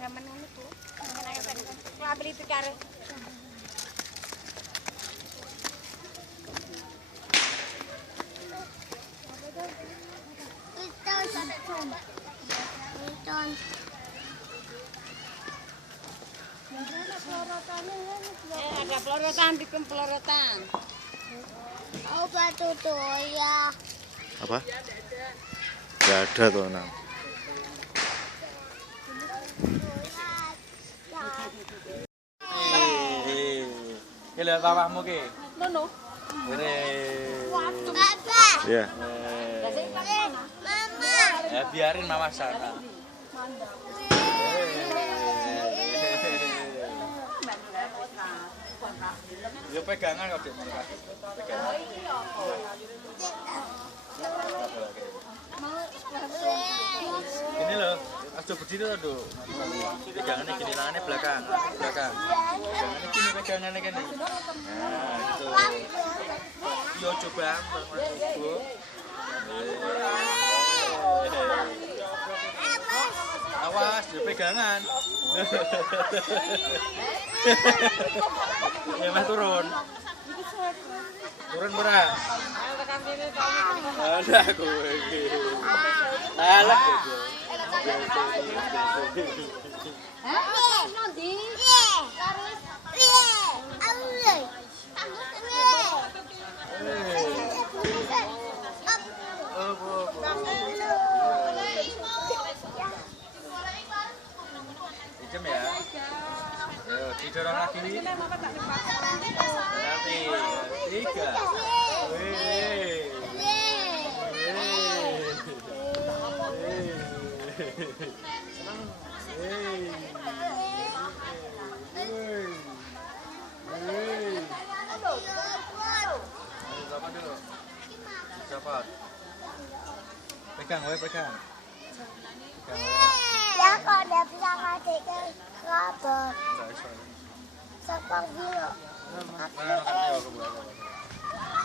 Gamen ngono ku. Enak kan. Lah beli pikir. Ada pelorotan, bikin pelorotan. Oh, batu tuh ya. Apa? Gak ada tuh Nang. Ki lho bapakmu ki. Nono. Ini. Papa. Iya. Mama. Ya biarin mama sana. Yo pegangan kok Dik. Pegangan. Ini loh, aja berdiri loh, Duk. Pegangannya gini, tangannya belakang, belakang. Pegangannya gini, pegangannya gini. Nah, gitu. Yo coba, Bu. Awas, yo pegangan. Ya mah turun. Turun ora? Alah kowe iki. Alah kowe. Nondi. Ijem ya. Yo, didorong lagi. Nanti 3. Wih. Cepat. Pegang, pegang. Ya kok dia bilang adik ke kabel. Enggak iso. Sepang dulu. Mana